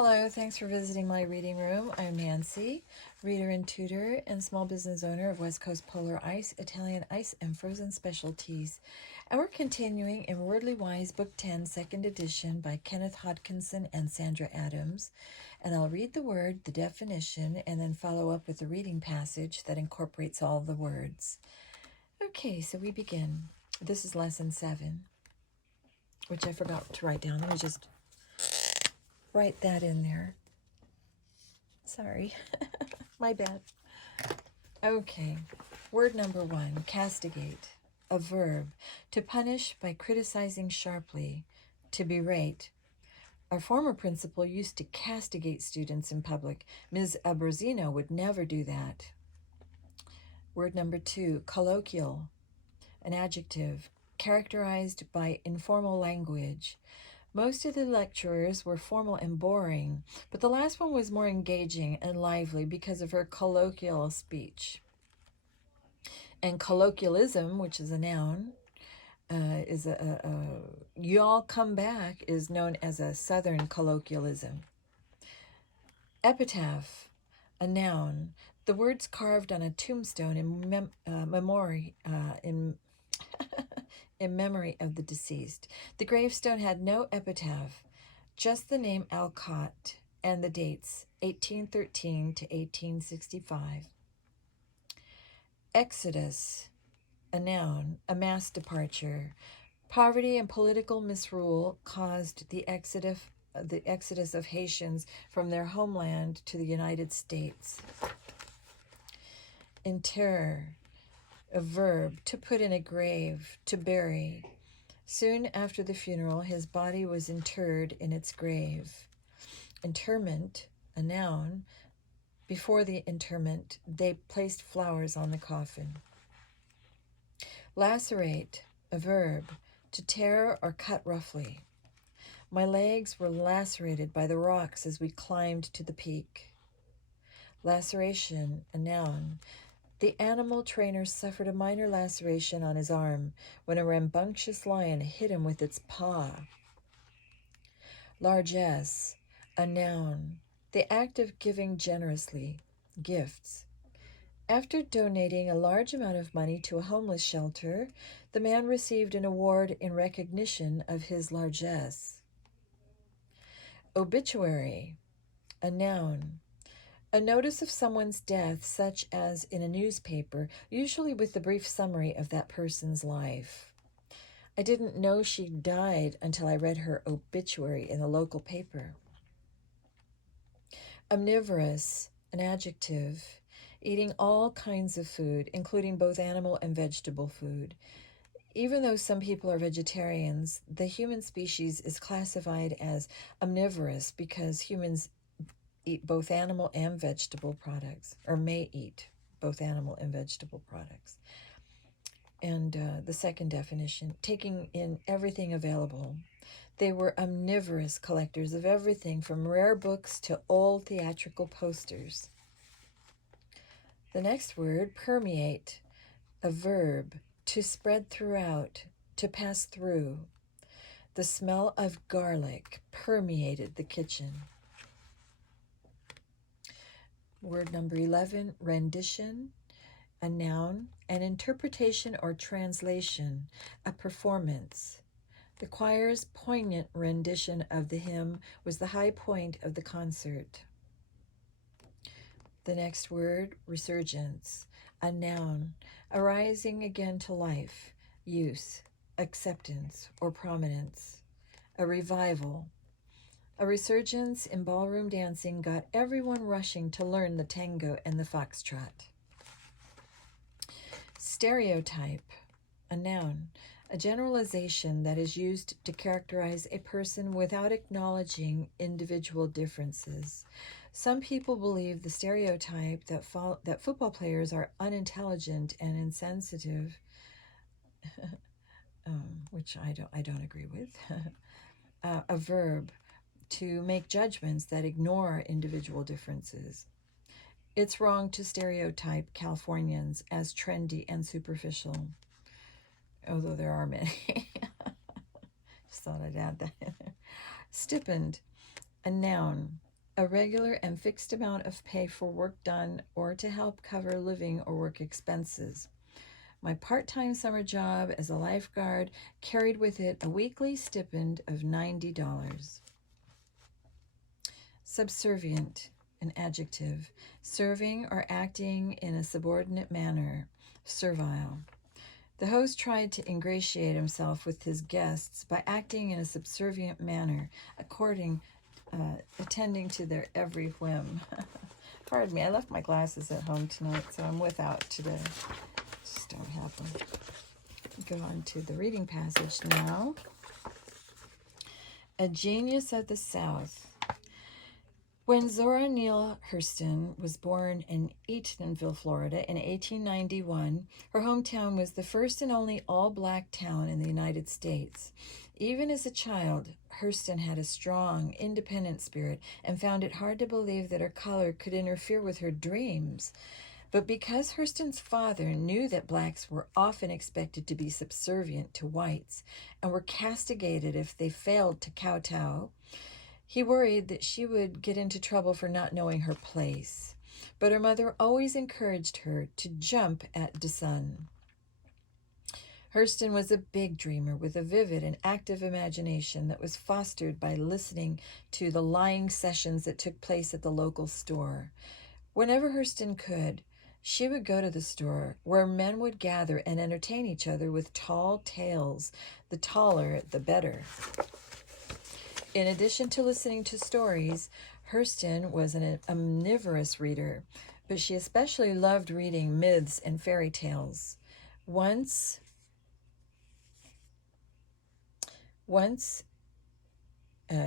Hello, thanks for visiting my reading room. I'm Nancy, reader and tutor and small business owner of West Coast Polar Ice, Italian Ice, and Frozen Specialties. And we're continuing in Wordly Wise, Book 10, Second Edition by Kenneth Hodkinson and Sandra Adams. And I'll read the word, the definition, and then follow up with a reading passage that incorporates all the words. Okay, so we begin. This is Lesson 7, which I forgot to write down. Let me just write that in there. Sorry, my bad. Okay, word number 1, castigate. A verb, to punish by criticizing sharply, to berate. Our former principal used to castigate students in public. Ms. Abruzzino would never do that. Word number 2, colloquial. An adjective, characterized by informal language. Most of the lecturers were formal and boring, but the last one was more engaging and lively because of her colloquial speech. And colloquialism, which is a noun, is y'all come back, is known as a Southern colloquialism. Epitaph, a noun. The words carved on a tombstone in memory in memory of the deceased. The gravestone had no epitaph, just the name Alcott and the dates, 1813 to 1865. Exodus, a noun, a mass departure. Poverty and political misrule caused the exodus of Haitians from their homeland to the United States. Inter, a verb, to put in a grave, to bury. Soon after the funeral, his body was interred in its grave. Interment, a noun. Before the interment, they placed flowers on the coffin. Lacerate, a verb, to tear or cut roughly. My legs were lacerated by the rocks as we climbed to the peak. Laceration, a noun. The animal trainer suffered a minor laceration on his arm when a rambunctious lion hit him with its paw. Largesse, a noun. The act of giving generously, gifts. After donating a large amount of money to a homeless shelter, the man received an award in recognition of his largesse. Obituary, a noun. A notice of someone's death, such as in a newspaper, usually with the brief summary of that person's life. I didn't know she died until I read her obituary in the local paper. Omnivorous, an adjective, eating all kinds of food, including both animal and vegetable food. Even though some people are vegetarians, the human species is classified as omnivorous because humans eat both animal and vegetable products, or may eat both animal and vegetable products. And the second definition, taking in everything available. They were omnivorous collectors of everything from rare books to old theatrical posters. The next word, permeate, a verb, to spread throughout, to pass through. The smell of garlic permeated the kitchen. Word number 11, rendition, a noun, an interpretation or translation, a performance. The choir's poignant rendition of the hymn was the high point of the concert. The next word, resurgence, a noun, arising again to life, use, acceptance, or prominence. A revival. A resurgence in ballroom dancing got everyone rushing to learn the tango and the foxtrot. Stereotype, a noun, a generalization that is used to characterize a person without acknowledging individual differences. Some people believe the stereotype that football players are unintelligent and insensitive, which I don't agree with. A verb, to make judgments that ignore individual differences. It's wrong to stereotype Californians as trendy and superficial, although there are many. Just thought I'd add that in there. Stipend, a noun, a regular and fixed amount of pay for work done or to help cover living or work expenses. My part-time summer job as a lifeguard carried with it a weekly stipend of $90. Subservient, an adjective, serving or acting in a subordinate manner, servile. The host tried to ingratiate himself with his guests by acting in a subservient manner, attending to their every whim. Pardon me, I left my glasses at home tonight, so I'm without today. Just don't have them. Go on to the reading passage now. A Genius of the South. When Zora Neal Hurston was born in Eatonville, Florida in 1891, her hometown was the first and only all-black town in the United States. Even as a child, Hurston had a strong, independent spirit and found it hard to believe that her color could interfere with her dreams. But because Hurston's father knew that blacks were often expected to be subservient to whites and were castigated if they failed to kowtow, he worried that she would get into trouble for not knowing her place. But her mother always encouraged her to jump at the sun. Hurston was a big dreamer with a vivid and active imagination that was fostered by listening to the lying sessions that took place at the local store. Whenever Hurston could, she would go to the store, where men would gather and entertain each other with tall tales. The taller, the better. In addition to listening to stories, Hurston was an omnivorous reader, but she especially loved reading myths and fairy tales. Once,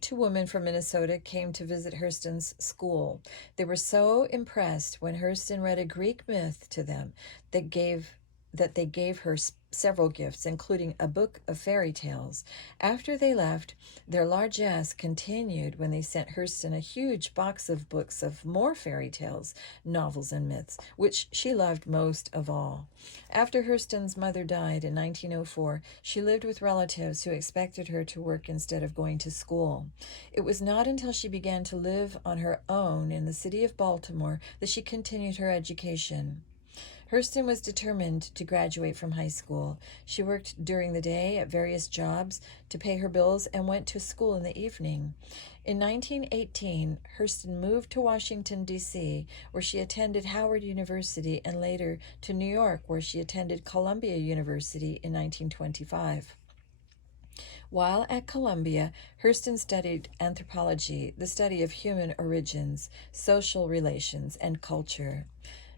two women from Minnesota came to visit Hurston's school. They were so impressed when Hurston read a Greek myth to them that they gave her several gifts, including a book of fairy tales. After they left, their largesse continued when they sent Hurston a huge box of books of more fairy tales, novels, and myths, which she loved most of all. After Hurston's mother died in 1904, she lived with relatives who expected her to work instead of going to school. It was not until she began to live on her own in the city of Baltimore that she continued her education. Hurston was determined to graduate from high school. She worked during the day at various jobs to pay her bills and went to school in the evening. In 1918, Hurston moved to Washington, D.C., where she attended Howard University, and later to New York, where she attended Columbia University in 1925. While at Columbia, Hurston studied anthropology, the study of human origins, social relations, and culture.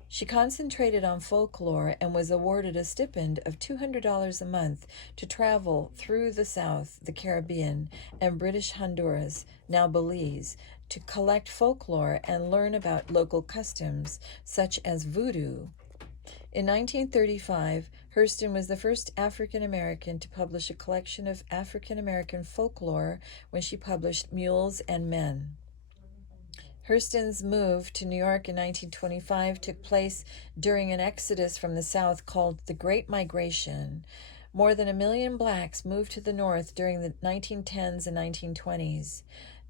She concentrated on folklore and was awarded a stipend of $200 a month to travel through the South, the Caribbean, and British Honduras, now Belize, to collect folklore and learn about local customs, such as voodoo. In 1935, Hurston was the first African American to publish a collection of African American folklore when she published Mules and Men. Hurston's move to New York in 1925 took place during an exodus from the South called the Great Migration. More than 1 million blacks moved to the North during the 1910s and 1920s.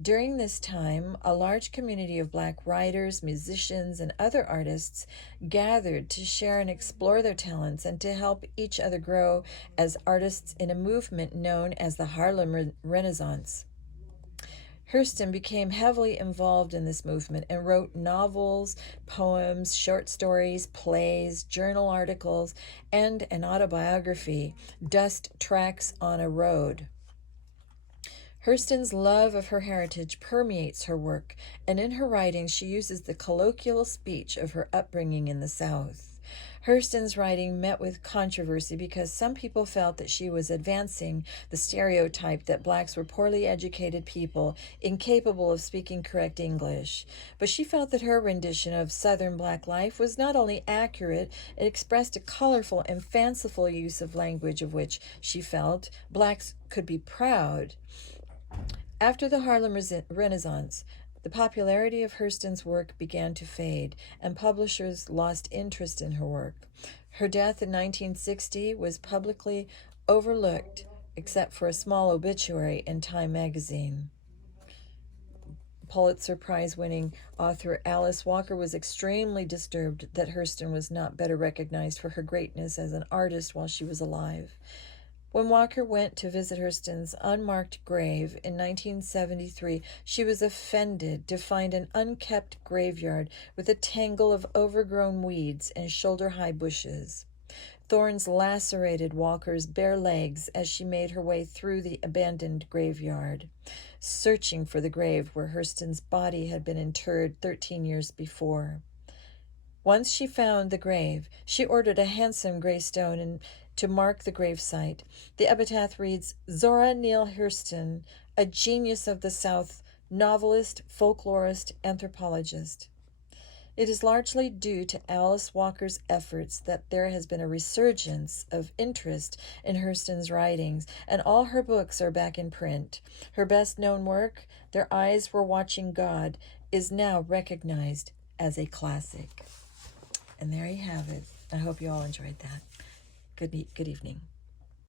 During this time, a large community of black writers, musicians, and other artists gathered to share and explore their talents and to help each other grow as artists in a movement known as the Harlem Renaissance. Hurston became heavily involved in this movement and wrote novels, poems, short stories, plays, journal articles, and an autobiography, Dust Tracks on a Road. Hurston's love of her heritage permeates her work, and in her writings she uses the colloquial speech of her upbringing in the South. Hurston's writing met with controversy because some people felt that she was advancing the stereotype that blacks were poorly educated people, incapable of speaking correct English. But she felt that her rendition of Southern black life was not only accurate, it expressed a colorful and fanciful use of language of which she felt blacks could be proud. After the Harlem Renaissance, the popularity of Hurston's work began to fade, and publishers lost interest in her work. Her death in 1960 was publicly overlooked, except for a small obituary in Time magazine. Pulitzer Prize-winning author Alice Walker was extremely disturbed that Hurston was not better recognized for her greatness as an artist while she was alive. When Walker went to visit Hurston's unmarked grave in 1973, she was offended to find an unkept graveyard with a tangle of overgrown weeds and shoulder-high bushes. Thorns lacerated Walker's bare legs as she made her way through the abandoned graveyard, searching for the grave where Hurston's body had been interred 13 years before. Once she found the grave, she ordered a handsome gray stone to mark the gravesite. The epitaph reads, Zora Neal Hurston, a genius of the South, novelist, folklorist, anthropologist. It is largely due to Alice Walker's efforts that there has been a resurgence of interest in Hurston's writings, and all her books are back in print. Her best-known work, Their Eyes Were Watching God, is now recognized as a classic. And there you have it. I hope you all enjoyed that. Good evening.